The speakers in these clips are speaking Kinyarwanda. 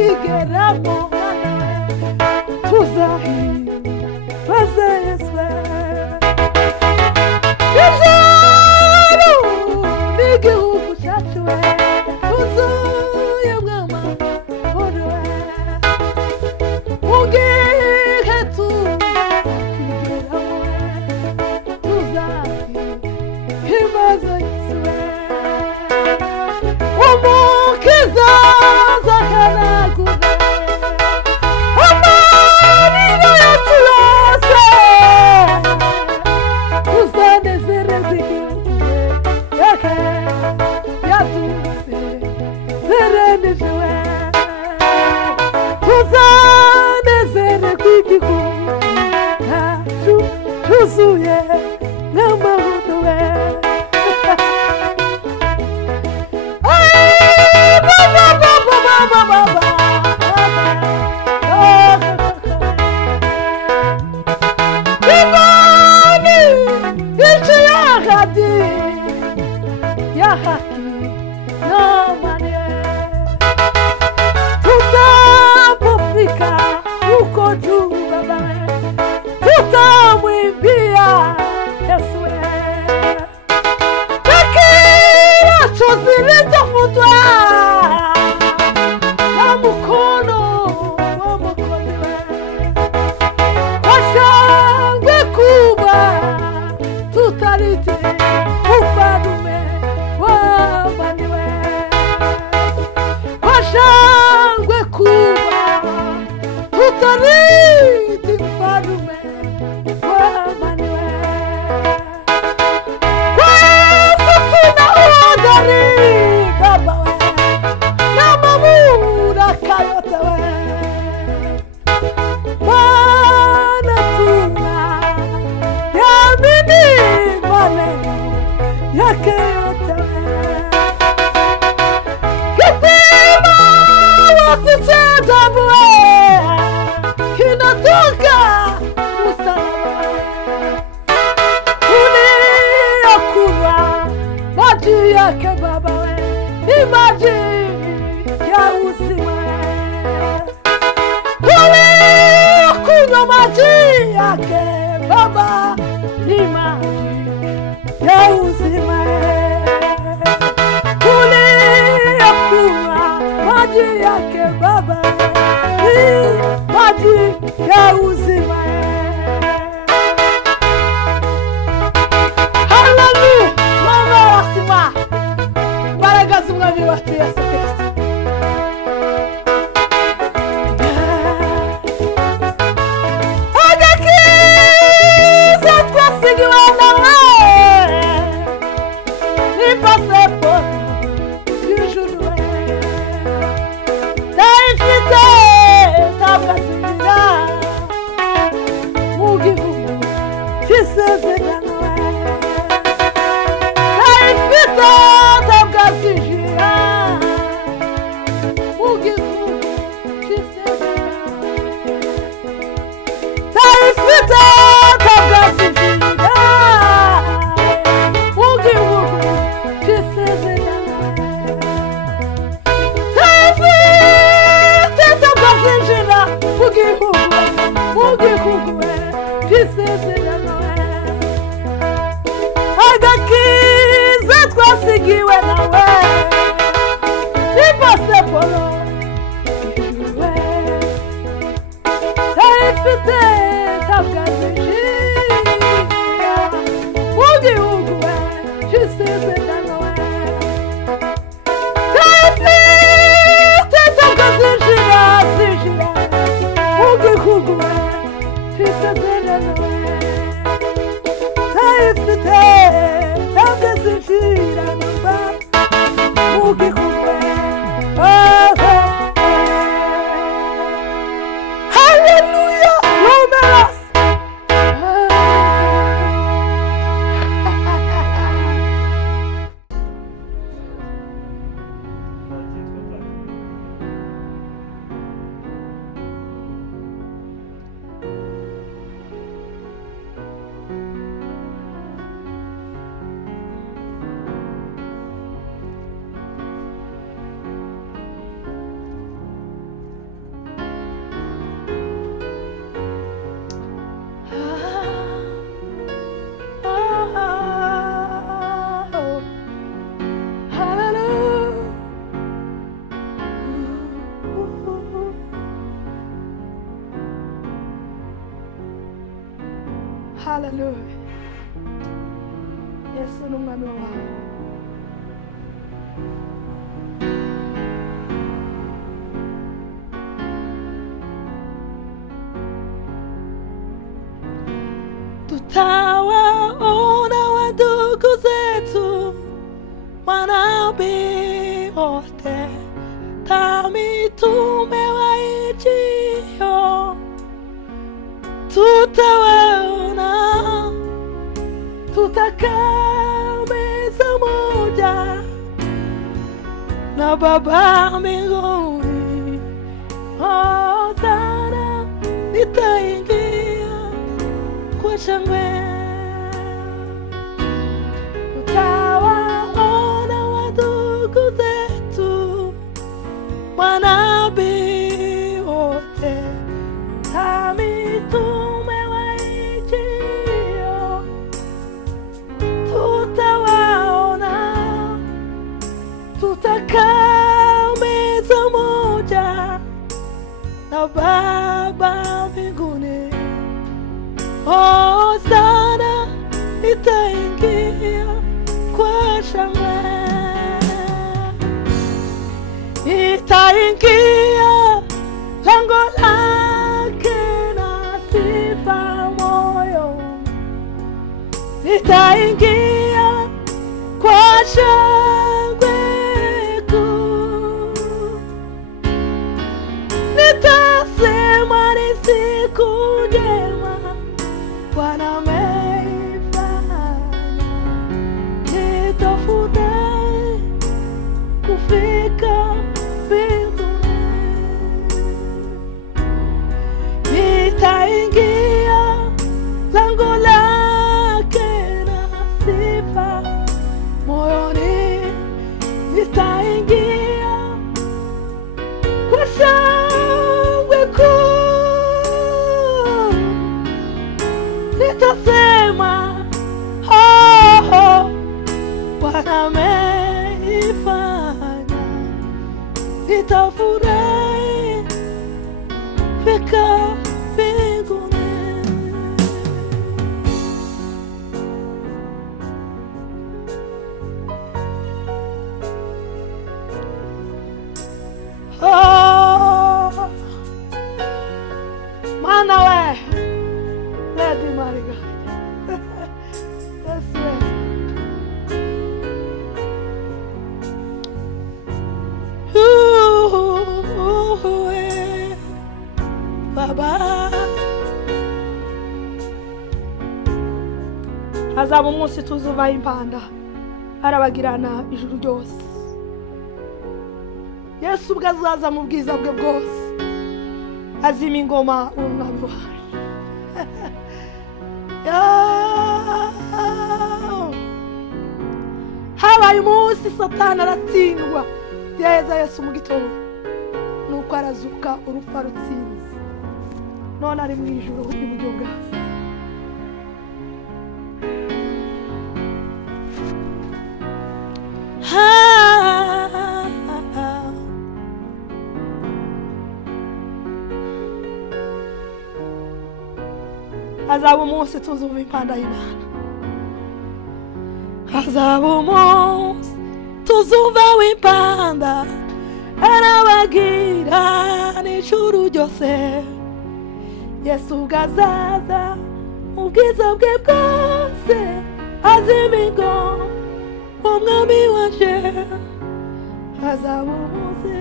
tuzakigeramo tuzahimazezwe ijuru n'igihugu cyacu tuzuye mw'amahoro mu gihe tukigeramo tuzahimazezwe umukiza azahanagura amarira yacu yose tuzanezererwa igihugu yatusezeranije tuzanezererwa igihugu cyacu cyuzuye n'amahoro Hallelujah. Yesu ni umwami wawe. Tutawaona wandugu zetu manabii wote, mitume wa nchio, tutawaona, tutakaa meza moja na Baba mbinguni. Sana nitaingia kwa shangwe. Tutawaona wandugu zetu manabii wote, mitume wa nchio, tutawaona, tutakaa meza moja na Baba mbinguni. Sana nitaingia kwa shangwe. Nitaingia lango lake na sifa moyo, nitaingia kwa shangwe kuu. Nitasema ni siku njema Bwana ameifanya, nitafurahi kufika mbinguni. Nitaingia lango lake na sifa moyoni, nitaingia kwa shangwe kuu. Nitasema Bwana ameifanya, nitafurahi fika mbinguni. Mana we Lady Mariga. That's right. Baba, hazaba umunsi tuzuva impanda, arabagirana ijuru ryose. Yesu ubwo azaza mu bwiza bwe bwose, azima ingoma umwami wawe. Habaye umunsi Satani aratsindwa, yaheza Yesu mu gitondo, nuko arazuka urupfu rutsinze, none ari mu ijuru iburyo bwa Se. Hazaba umunsi tuzuva impanda y'Imana, hazaba umunsi tuzuva w'impanda, arabagira n'ijuru ryose. Yesu ubwo azaza mu bwiza bwe bwose, azima ingoma umwami waje. Hazaba umunsi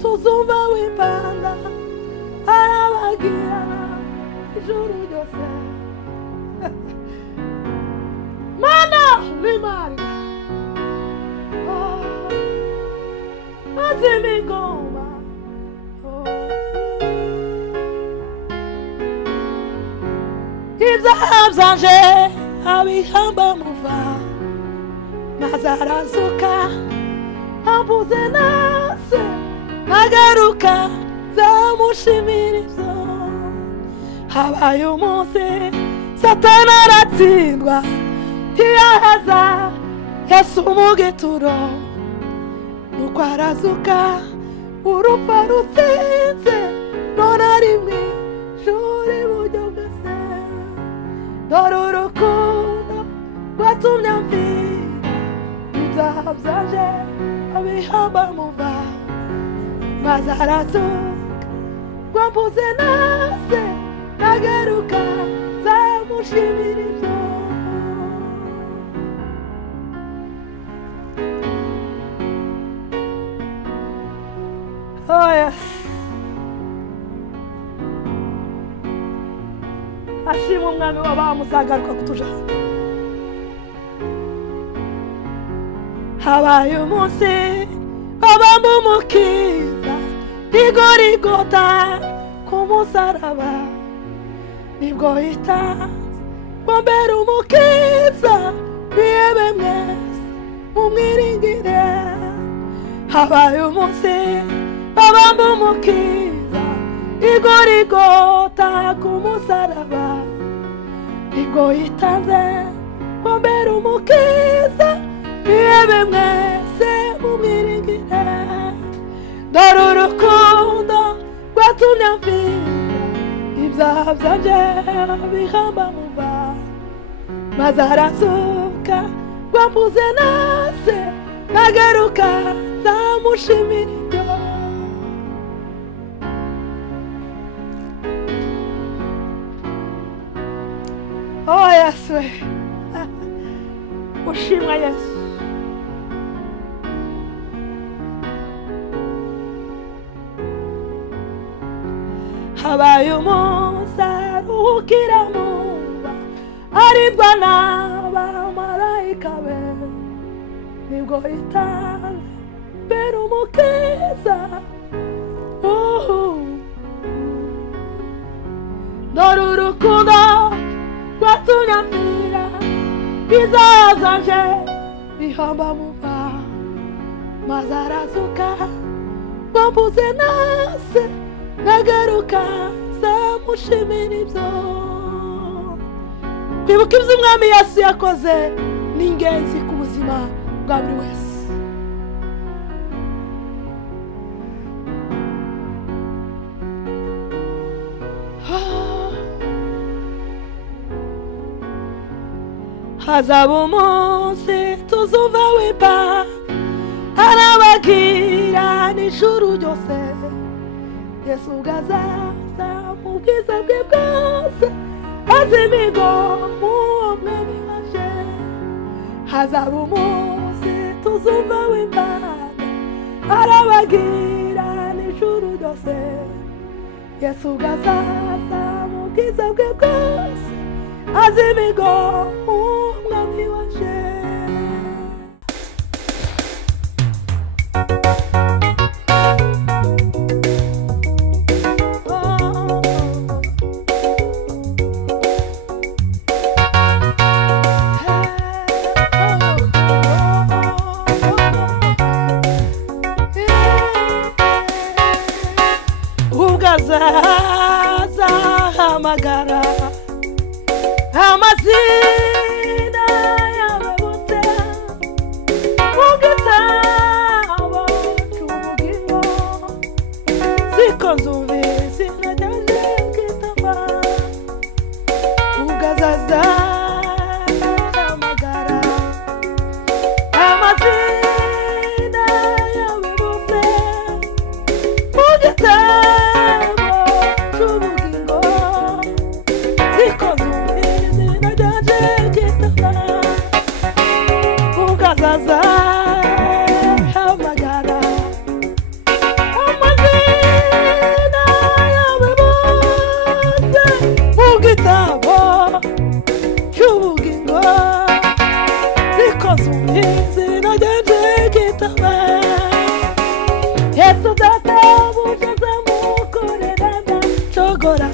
tuzuva w'impanda, arabagira ijuru ryose. Mana limari azima ingoma. Ibyaha byanje abihamba muva, maze arazuka ambuze nase, nagaruka zamushimira ibyo. Habaye umunsi Satani aratsindwa, ntiyahaza Yesu mu gituro, nuko arazuka urupfu rutsinze, none ari mu ijuru iburyo bwa Se. arazuka wambuze nase nagaruka zamushimira ibyo oh yes ashimwe umwami w'abamuzagaruka kutujana habaye umunsi wabamba umukiza igorigota ku musaraba nibwo hitanze wambere umukiza bihebe mwese mumwiringire habaye umunsi wabamba umukiza igorigota ku musaraba nibwo hitanze wambere umukiza bihebe mwese mumwiringire dore urukundo rwatumye mfira ibyaha byanje bihamba mu mva maze arazuka rwambuze nase nagaruka nzamushimira ibyo oh yesu ushimwa yesu habaye umunsi aruhukira mu mva arindwa n'abamarayika be nibwo hitanze mbere umukiza dore urukundo rwatumye amfira ibyaha byanje bihamba mu mva maze arazuka wambuze nase nagaruka zamushimira ibyo kwibuka ibyo umwami Yesu yakoze ni ingenzi ku buzima bwa buri wese hazaba umunsi tuzumva wimba arabagira n'ijuru ryose Yesu ugazaza mu bwiza bwe bwose azi imigo mu mwami waje hazaba umunsi tuzumva w'imbaraga arabagira n'ijuru ryose Yesu ugazaza mu bwiza bwe bwose azi imigo mu mwami waje ugazaza hamagara amazina yawe bose mu gitabo cy'ubugingo siko nzumva izina ryaje kwitaba ugazaza hamagara amazina yawe bose mu gitabo cy'ubugingo siko nzumva izina ryaje kwitaba ugazaza hamagara amazina yawe bose mu gitabo cy'ubugingo siko nzumva izina ryaje kwitaba Yesu data bugeze mukorera ndacogora